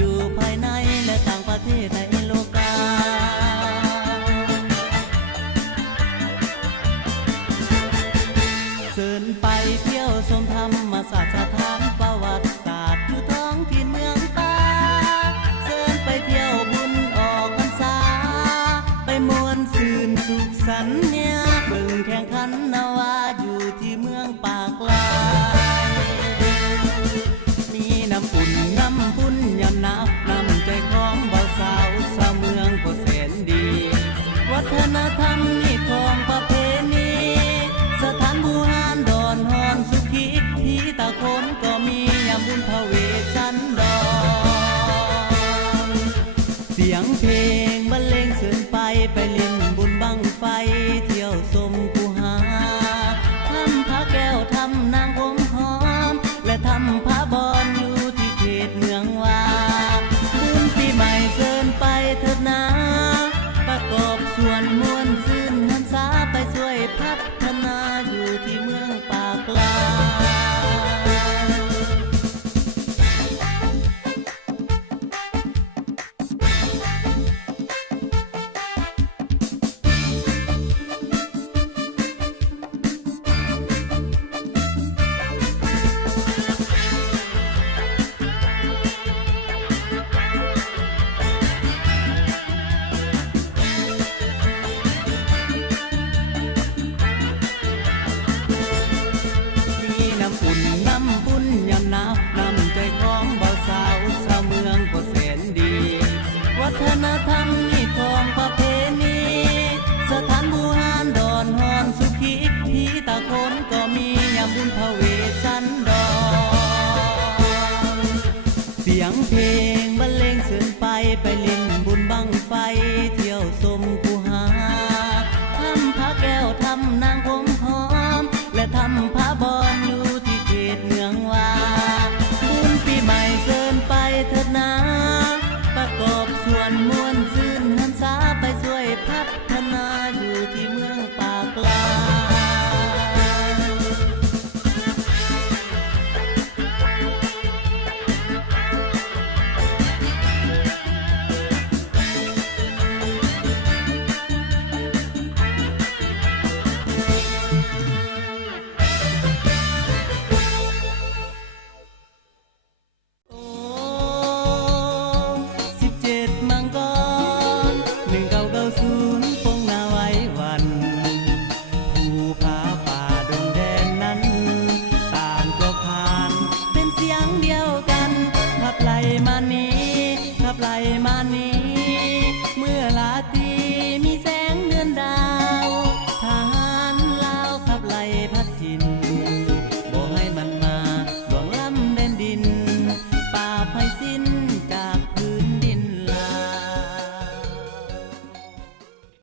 อยู่ภายในและต่างประเทศในโลกาเชิญไปเที่ยวชมธรรมศาสตร์สถานประวัติศาสตร์อยู่ท้องถิ่นเมืองตาเชิญไปเที่ยวบุญออกพรรษาไปมวนซื่นสุขสันต์เนี่ยเบิ่งแข่งขันนาวาอยู่ที่เมืองปากลายมีน้ำอุ่นน้ำบุญยำนับน้ำใจของเบาสาวสาวเมืองก็แสนดีวัฒนธรรมนี่ของประเพณีสถานบูหานดอนฮอนสุขีผีตาคนก็มียามบุญพระเวสสันดรเสียงเพลงบรรเลงเสริญไปเล่นบุญบังไฟเที่ยวชมคูหาทำพระแก้วทำนางผมหอมและทำพระบอนอยู่ที่เขตเมืองวาบุญปีใหม่เชิญไปเถิดนาประกอบส่วนมวลซื่นหันษาไปช่วยพัฒนาอยู่ที่เมืองปากลายอุ่นน้ำบุญยำนับน้ำใจของเบาสาวชาวเมืองก็แสนดีวัฒนธรรมนี่ของประเพณีสถานบูหานดอนฮอนสุขีผีตาคนก็มียามบุญพระเวสสันดรเสียงเพลงบรรเลงเสริญไปเล่นบุญบังไฟเที่ยวชมคูหาทำพระแก้วทำนางผมหอมและทำพระบอนอยู่เมืองวาบุญปีใหม่เชิญไปเถิดนาประกอบส่วนมวลซื่นหันษาไปช่วยพัฒนาอยู่ที่เมืองปากลายขับไล่มานี้